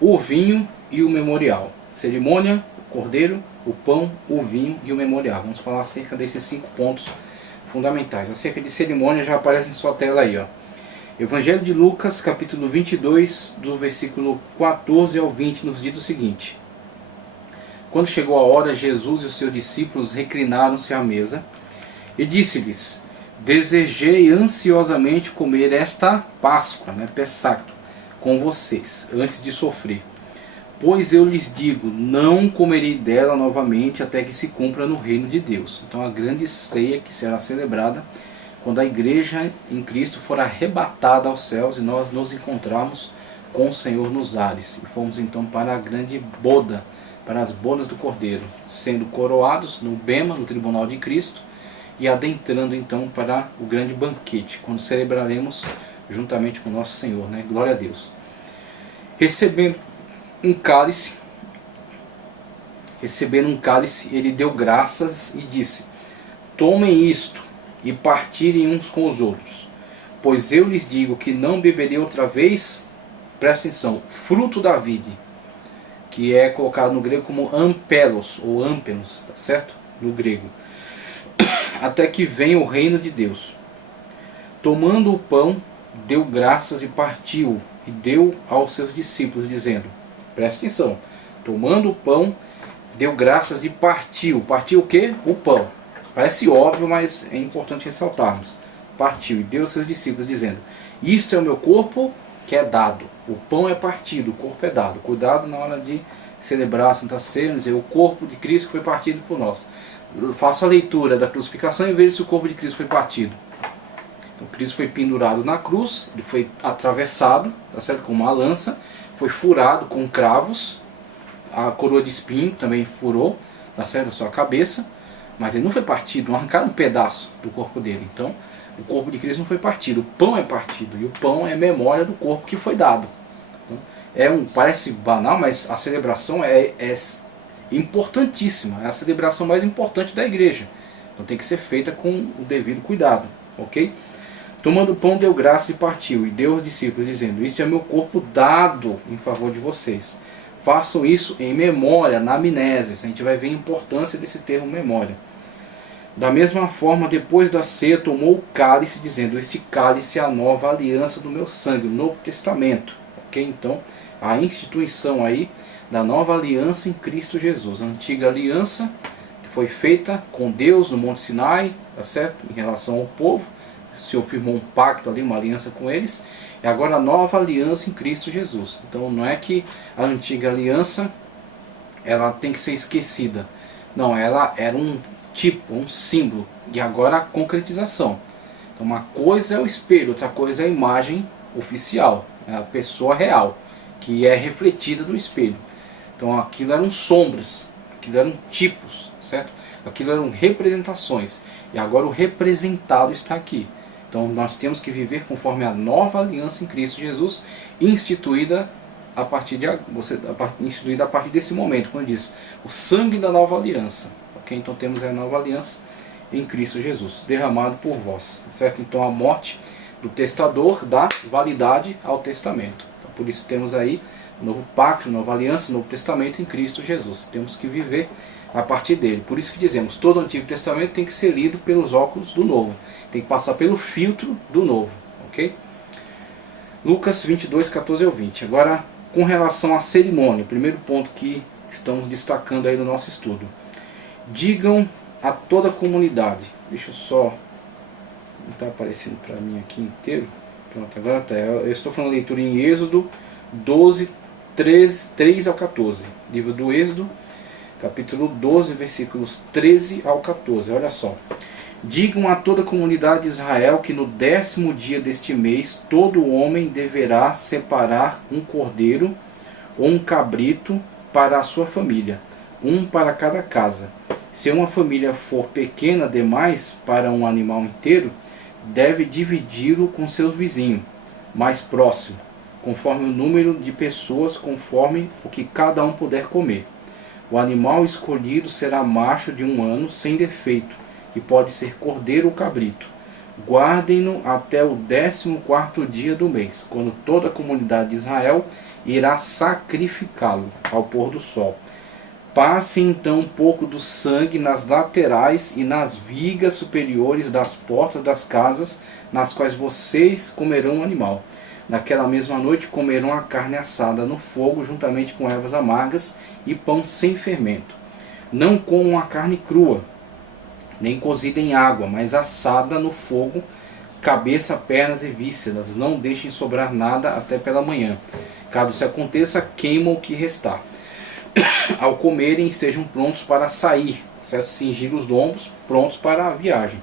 o vinho e o memorial. Cerimônia, o cordeiro, o pão, o vinho e o memorial. Vamos falar acerca desses 5 pontos fundamentais. Acerca de cerimônia, já aparece em sua tela aí, ó. Evangelho de Lucas, capítulo 22, do versículo 14 ao 20, nos diz o seguinte: quando chegou a hora, Jesus e os seus discípulos reclinaram-se à mesa e disse-lhes: desejei ansiosamente comer esta Páscoa, né, Pessac, com vocês, antes de sofrer. Pois eu lhes digo, não comerei dela novamente até que se cumpra no reino de Deus. Então a grande ceia que será celebrada quando a igreja em Cristo for arrebatada aos céus e nós nos encontrarmos com o Senhor nos ares. E fomos então para a grande boda, para as bodas do Cordeiro, sendo coroados no bema, no tribunal de Cristo, e adentrando então para o grande banquete, quando celebraremos juntamente com o nosso Senhor, né? Glória a Deus. Recebendo um cálice, ele deu graças e disse: tomem isto e partirem uns com os outros, pois eu lhes digo que não beberei outra vez, presta atenção, fruto da vide, que é colocado no grego como ampelos ou ampelos, tá certo? No grego, até que venha o reino de Deus. Tomando o pão, deu graças e partiu, e deu aos seus discípulos, dizendo, presta atenção, tomando o pão, deu graças e partiu. Partiu o quê? O pão. Parece óbvio, mas é importante ressaltarmos. Partiu e deu aos seus discípulos, dizendo, isto é o meu corpo que é dado. O pão é partido, o corpo é dado. Cuidado na hora de celebrar a Santa Ceia, dizer o corpo de Cristo que foi partido por nós. Faça a leitura da crucificação e veja se o corpo de Cristo foi partido. Então, Cristo foi pendurado na cruz, ele foi atravessado, tá certo? Com uma lança, foi furado com cravos, a coroa de espinho também furou, tá certo? A sua cabeça, mas ele não foi partido, não arrancaram um pedaço do corpo dele. Então, o corpo de Cristo não foi partido, o pão é partido, e o pão é memória do corpo que foi dado. Então, parece banal, mas a celebração é importantíssima, é a celebração mais importante da igreja. Então tem que ser feita com o devido cuidado, ok? Tomando o pão, deu graça e partiu, e deu aos discípulos, dizendo, isto é meu corpo dado em favor de vocês. Façam isso em memória, na amnésis. A gente vai ver a importância desse termo memória. Da mesma forma, depois da ceia, tomou o cálice, dizendo, este cálice é a nova aliança do meu sangue, o Novo Testamento. Ok? Então, a instituição aí da nova aliança em Cristo Jesus. A antiga aliança que foi feita com Deus no Monte Sinai, tá certo? Em relação ao povo, o Senhor firmou um pacto ali, uma aliança com eles. E agora a nova aliança em Cristo Jesus. Então não é que a antiga aliança ela tem que ser esquecida. Não, ela era um tipo, um símbolo. E agora a concretização. Então uma coisa é o espelho, outra coisa é a imagem oficial, é a pessoa real, que é refletida no espelho. Então aquilo eram sombras, aquilo eram tipos, certo? Aquilo eram representações. E agora o representado está aqui. Então nós temos que viver conforme a nova aliança em Cristo Jesus, instituída a partir desse momento, quando diz o sangue da nova aliança. Okay? Então temos a nova aliança em Cristo Jesus, derramado por vós. Certo? Então a morte do testador dá validade ao testamento. Então, por isso temos aí o novo pacto, nova aliança, novo testamento em Cristo Jesus. Temos que viver a partir dele. Por isso que dizemos, todo o Antigo Testamento tem que ser lido pelos óculos do Novo. Tem que passar pelo filtro do Novo. Ok? Lucas 22, 14 ao 20. Agora, com relação à cerimônia, o primeiro ponto que estamos destacando aí no nosso estudo. Digam a toda a comunidade. Deixa eu só... Não está aparecendo para mim aqui inteiro. Pronto, agora tá. Eu estou falando a leitura em Êxodo 12, 3 ao 14. Livro do Êxodo, capítulo 12, versículos 13 ao 14. Olha só. Digam a toda a comunidade de Israel que no 10º dia deste mês todo homem deverá separar um cordeiro ou um cabrito para a sua família, um para cada casa. Se uma família for pequena demais para um animal inteiro, deve dividi-lo com seu vizinho mais próximo, conforme o número de pessoas, conforme o que cada um puder comer. O animal escolhido será macho de 1 ano, sem defeito, e pode ser cordeiro ou cabrito. Guardem-no até o 14º dia do mês, quando toda a comunidade de Israel irá sacrificá-lo ao pôr do sol. Passem então um pouco do sangue nas laterais e nas vigas superiores das portas das casas nas quais vocês comerão o animal. Naquela mesma noite comerão a carne assada no fogo juntamente com ervas amargas e pão sem fermento. Não comam a carne crua, nem cozida em água, mas assada no fogo, cabeça, pernas e vísceras. Não deixem sobrar nada até pela manhã. Caso isso aconteça, queimam o que restar. Ao comerem, estejam prontos para sair, certo? Cingir os lombos, prontos para a viagem.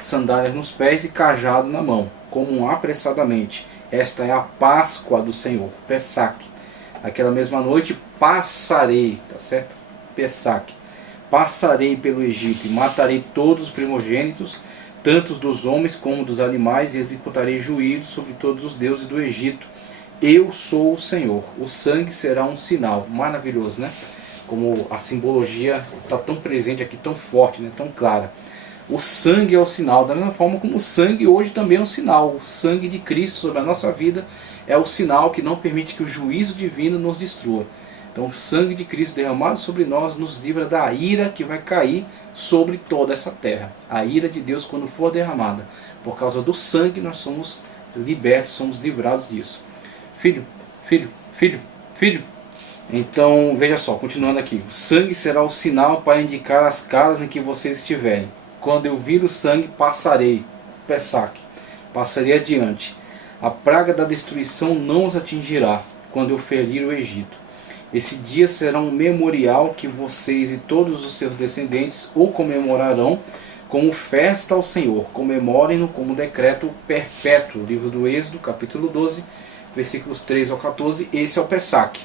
Sandálias nos pés e cajado na mão. Comam apressadamente. Esta é a Páscoa do Senhor, Pessac. Aquela mesma noite passarei, tá certo? Pessac. Passarei pelo Egito e matarei todos os primogênitos, tanto dos homens como dos animais, e executarei juízo sobre todos os deuses do Egito. Eu sou o Senhor. O sangue será um sinal. Maravilhoso, né? Como a simbologia está tão presente aqui, tão forte, né? Tão clara. O sangue é o sinal, da mesma forma como o sangue hoje também é um sinal. O sangue de Cristo sobre a nossa vida é o sinal que não permite que o juízo divino nos destrua. Então o sangue de Cristo derramado sobre nós nos livra da ira que vai cair sobre toda essa terra. A ira de Deus quando for derramada. Por causa do sangue nós somos libertos, somos livrados disso. Filho, filho, filho, filho. Então, veja só, continuando aqui. O sangue será o sinal para indicar as casas em que vocês estiverem. Quando eu vir o sangue, passarei. Pessac. Passarei adiante. A praga da destruição não os atingirá quando eu ferir o Egito. Esse dia será um memorial que vocês e todos os seus descendentes o comemorarão como festa ao Senhor. Comemorem-no como decreto perpétuo. Livro do Êxodo, capítulo 12, versículos 3 ao 14, esse é o Pessac.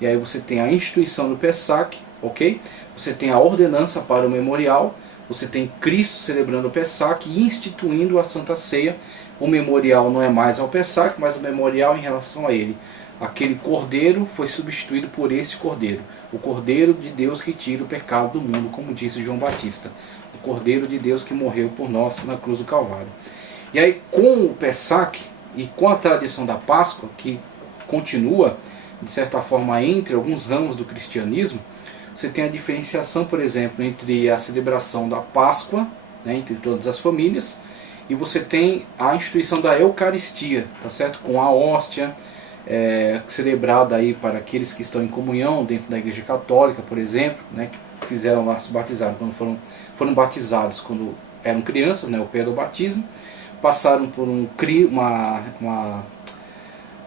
E aí você tem a instituição do Pessac, ok? Você tem a ordenança para o memorial, você tem Cristo celebrando o Pessac e instituindo a Santa Ceia. O memorial não é mais ao Pessac, mas o memorial em relação a ele. Aquele cordeiro foi substituído por esse cordeiro. O cordeiro de Deus que tira o pecado do mundo, como disse João Batista. O cordeiro de Deus que morreu por nós na cruz do Calvário. E aí com o Pessac e com a tradição da Páscoa, que continua, de certa forma, entre alguns ramos do cristianismo, você tem a diferenciação, por exemplo, entre a celebração da Páscoa, né, entre todas as famílias, e você tem a instituição da Eucaristia, tá certo? Com a hóstia, celebrada aí para aqueles que estão em comunhão dentro da Igreja Católica, por exemplo, né, que fizeram lá, se batizaram, quando foram batizados quando eram crianças, né, o pedobatismo, passaram por um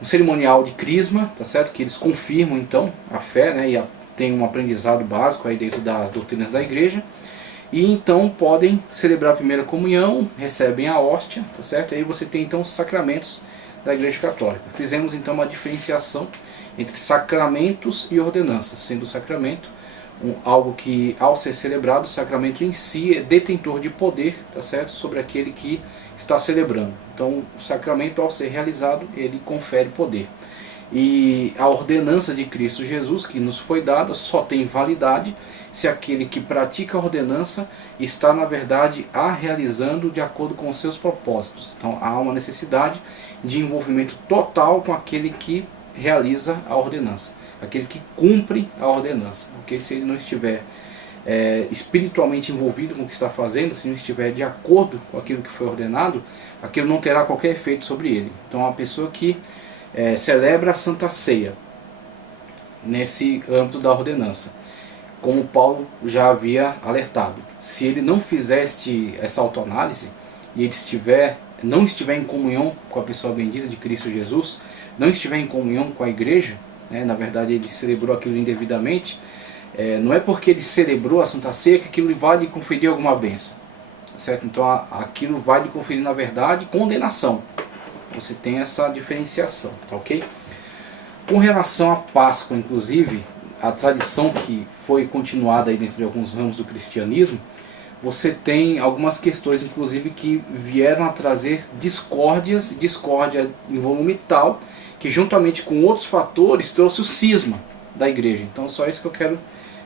cerimonial de crisma, tá certo? Que eles confirmam então a fé, né, e tem um aprendizado básico aí dentro das doutrinas da igreja, e então podem celebrar a primeira comunhão, recebem a hóstia, tá certo? E aí você tem então os sacramentos da Igreja Católica. Fizemos então uma diferenciação entre sacramentos e ordenanças, sendo o sacramento algo que, ao ser celebrado, o sacramento em si é detentor de poder, tá certo? Sobre aquele que está celebrando. Então, o sacramento, ao ser realizado, ele confere poder. E a ordenança de Cristo Jesus, que nos foi dada, só tem validade se aquele que pratica a ordenança está, na verdade, a realizando de acordo com os seus propósitos. Então, há uma necessidade de envolvimento total com aquele que realiza a ordenança, aquele que cumpre a ordenança. Porque se ele não estiver espiritualmente envolvido com o que está fazendo, se não estiver de acordo com aquilo que foi ordenado, aquilo não terá qualquer efeito sobre ele. Então, a pessoa que celebra a Santa Ceia nesse âmbito da ordenança, como Paulo já havia alertado, se ele não fizer essa autoanálise e ele não estiver em comunhão com a pessoa bendita de Cristo Jesus, não estiver em comunhão com a igreja, né, na verdade ele celebrou aquilo indevidamente, não é porque ele celebrou a Santa Ceia que aquilo vai lhe conferir alguma bênção, certo? Então aquilo vai lhe conferir, na verdade, condenação. Você tem essa diferenciação, tá ok? Com relação à Páscoa, inclusive, a tradição que foi continuada aí dentro de alguns ramos do cristianismo, você tem algumas questões, inclusive, que vieram a trazer discórdia em volume tal, que juntamente com outros fatores trouxe o cisma da igreja. Então, só isso que eu quero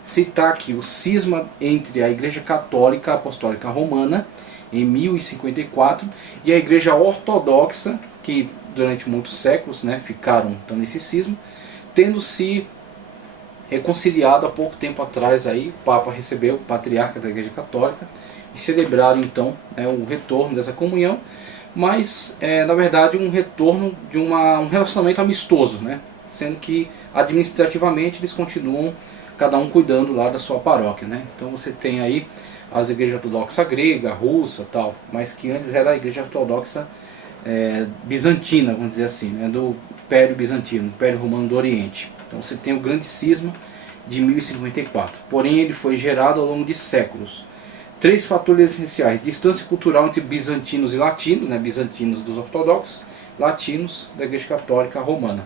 citar aqui, o cisma entre a Igreja Católica Apostólica Romana, em 1054, e a Igreja Ortodoxa, que durante muitos séculos, né, ficaram então, nesse cisma, tendo se reconciliado há pouco tempo atrás. Aí, o Papa recebeu o patriarca da Igreja Católica e celebraram então, né, o retorno dessa comunhão, mas na verdade um retorno de um relacionamento amistoso, né, sendo que administrativamente eles continuam cada um cuidando lá da sua paróquia, né. Então você tem aí as igrejas ortodoxa grega, russa, tal, mas que antes era a igreja ortodoxa bizantina, vamos dizer assim, né, do Império Bizantino, Império Romano do Oriente. Então você tem o grande cisma de 1054. Porém, ele foi gerado ao longo de séculos. 3 fatores essenciais: distância cultural entre bizantinos e latinos, né, bizantinos dos ortodoxos, latinos da Igreja Católica Romana.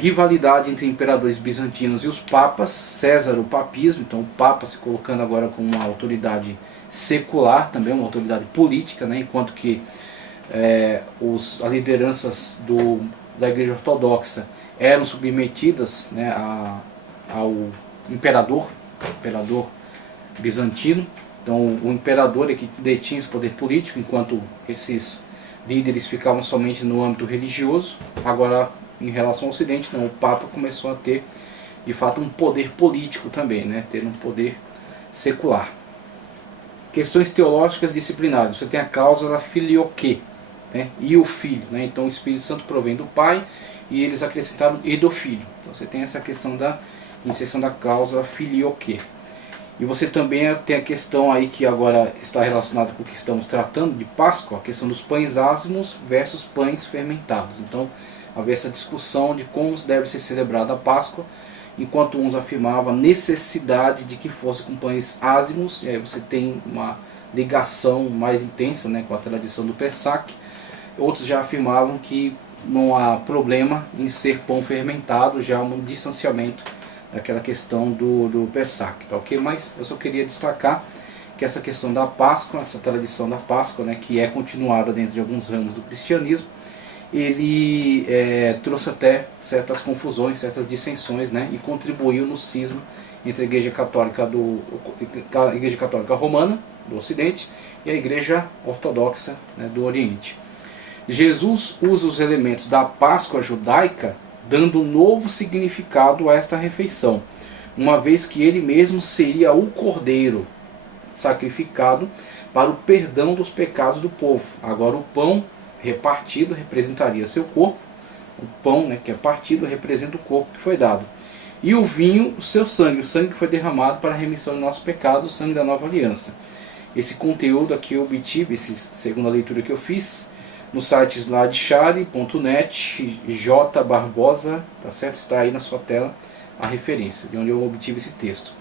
Rivalidade entre imperadores bizantinos e os papas, César o papismo, então o papa se colocando agora como uma autoridade secular, também uma autoridade política, né, enquanto que as lideranças da Igreja Ortodoxa eram submetidas, né, ao imperador bizantino. Então o imperador é que detinha esse poder político, enquanto esses líderes ficavam somente no âmbito religioso. Agora, em relação ao Ocidente, não, o Papa começou a ter de fato um poder político também, né, ter um poder secular. Questões teológicas disciplinares: você tem a cláusula filioque, né, e o filho, né, então o Espírito Santo provém do Pai, e eles acrescentaram e do filho. Então você tem essa questão da inserção da cláusula filioque. E você também tem a questão aí que agora está relacionada com o que estamos tratando de Páscoa, a questão dos pães ázimos versus pães fermentados. Então havia essa discussão de como deve ser celebrada a Páscoa, enquanto uns afirmavam a necessidade de que fosse com pães ázimos, e aí você tem uma ligação mais intensa, né, com a tradição do Pesach. Outros já afirmavam que não há problema em ser pão fermentado, já um distanciamento daquela questão do Pesach, tá ok? Mas eu só queria destacar que essa questão da Páscoa, essa tradição da Páscoa, né, que é continuada dentro de alguns ramos do cristianismo, ele trouxe até certas confusões, certas dissensões, né, e contribuiu no cisma entre a Igreja Católica Romana, do Ocidente, e a Igreja Ortodoxa, né, do Oriente. Jesus usa os elementos da Páscoa judaica, dando um novo significado a esta refeição, uma vez que ele mesmo seria o cordeiro sacrificado para o perdão dos pecados do povo. Agora o pão repartido representaria seu corpo, O pão, né, que é partido, representa o corpo que foi dado. E o vinho, o seu sangue, o sangue que foi derramado para a remissão do nosso pecado, o sangue da nova aliança. Esse conteúdo aqui eu obtive, segundo a leitura que eu fiz, nos sites lá de chale.net, J. Barbosa, tá certo? Está aí na sua tela a referência de onde eu obtive esse texto.